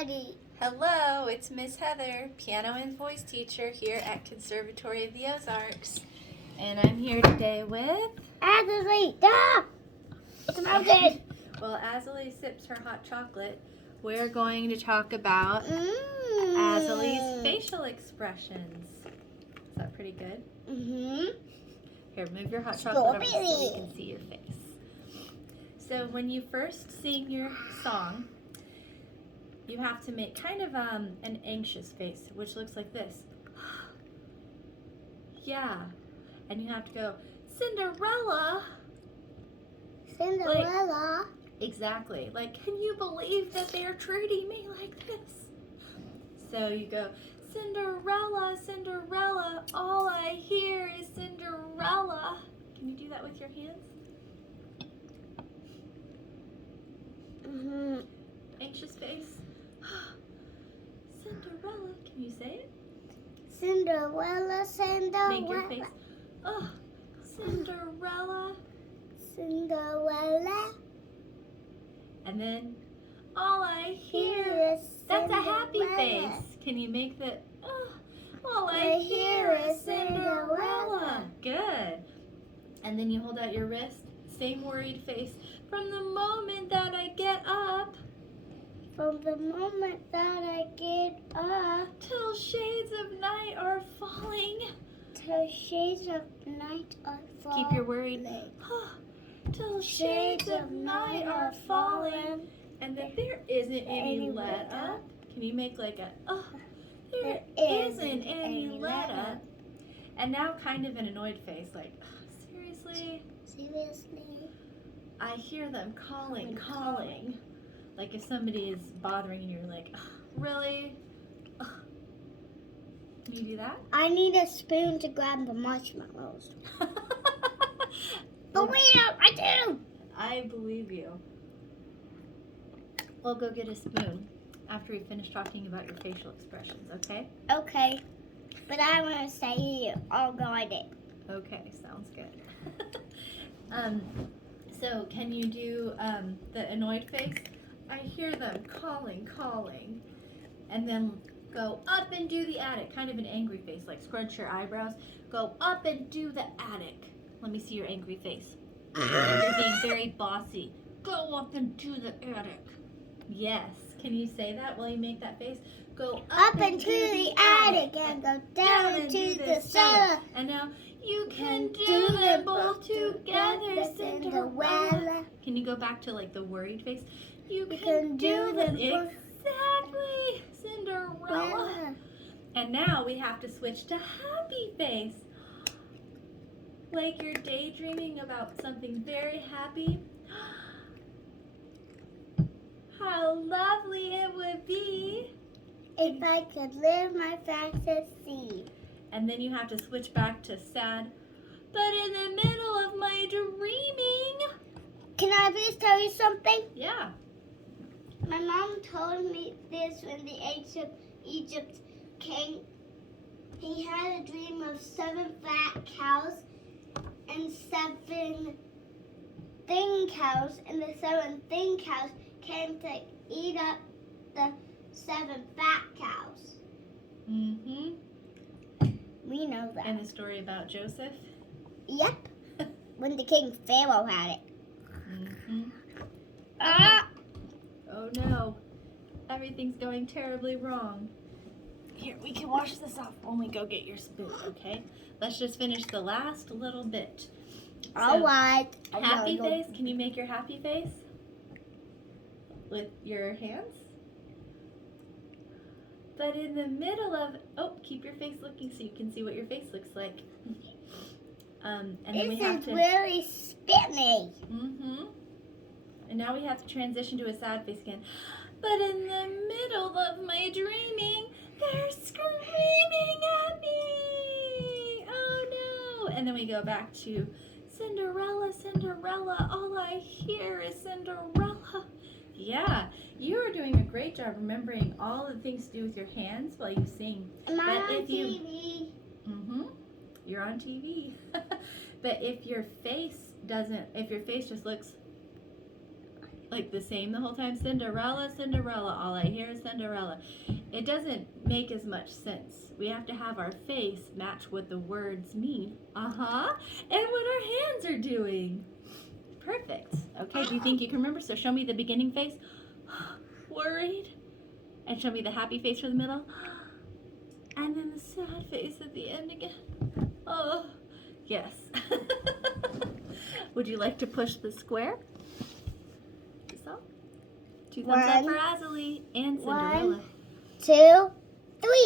buddy. Hello, it's Miss Heather, piano and voice teacher here at Conservatory of the Ozarks. And I'm here today with... Asalee, stop! It's melted. Well, Asalee sips her hot chocolate. We're going to talk about Asalee's facial expressions. Is that pretty good? Here, move your hot chocolate over so we can see your face. So when you first sing your song, you have to make kind of an anxious face, which looks like this. Yeah. And you have to go, Cinderella. Cinderella. Exactly. Like, can you believe that they're treating me like this? So you go, Cinderella, Cinderella, all I hear is Cinderella. Can you do that with your hands? Anxious face. Cinderella, can you say it? Cinderella, Cinderella. Make your face. Oh, Cinderella. Cinderella. And then all I hear is that's a happy face. Can you make the all I hear is Cinderella. Good. And then you hold out your wrist. Same worried face. From the moment that I get up. From the moment that I get up. Till shades of night are falling. Till shades of night are falling. Keep your worried. Till shades of night are falling. And then there isn't any let up. Can you make like a, there isn't any let up. And now kind of an annoyed face, like, seriously? Seriously? I hear them calling. Like if somebody is bothering you, you're like, really? Can you do that? I need a spoon to grab the marshmallows. But wait up, I do! I believe you. We'll go get a spoon after we finish talking about your facial expressions, okay? Okay. But I want to stay here all guarded. Okay, sounds good. So can you do the annoyed face? I hear them calling. And then go up and do the attic. Kind of an angry face, like scrunch your eyebrows. Go up and do the attic. Let me see your angry face. You're being very bossy. Go up and do the attic. Yes. Can you say that while you make that face? Go up into the attic and go down into the cellar. And now you can do them both together, Cinderella. Can you go back to like the worried face? You can do them exactly, Cinderella. And now we have to switch to happy face. Like you're daydreaming about something very happy. How lovely it would be if I could live my fantasy. And then you have to switch back to sad. But in the middle of my dreaming. Can I please tell you something? Yeah. My mom told me this when the Egypt king. He had a dream of 7 fat cows and 7 thin cows, and the 7 thin cows came to eat up the 7 fat cows. We know that. And the story about Joseph? Yep. When the king Pharaoh had it. Oh no. Everything's going terribly wrong. Here, we can wash this off when we go get your spoon, okay? Let's just finish the last little bit. All right. Happy face. Can you make your happy face? With your hands? But in the middle of, keep your face looking so you can see what your face looks like. And then we have to. This is really spinny. And now we have to transition to a sad face again. But in the middle of my dreaming, they're screaming at me. Oh no! And then we go back to Cinderella, Cinderella. All I hear is Cinderella. Yeah, you are doing a great job remembering all the things to do with your hands while you sing. Am I on TV? You're on TV. But if your face just looks like the same the whole time. Cinderella, Cinderella. All I hear is Cinderella. It doesn't make as much sense. We have to have our face match what the words mean. Uh-huh. And what our hands are doing. Perfect. Okay, do you think you can remember? So show me the beginning face. Worried. And show me the happy face for the middle. And then the sad face at the end again. Oh, yes. Would you like to push the square? So, 2 thumbs up for Asalee and Cinderella. 1, 2,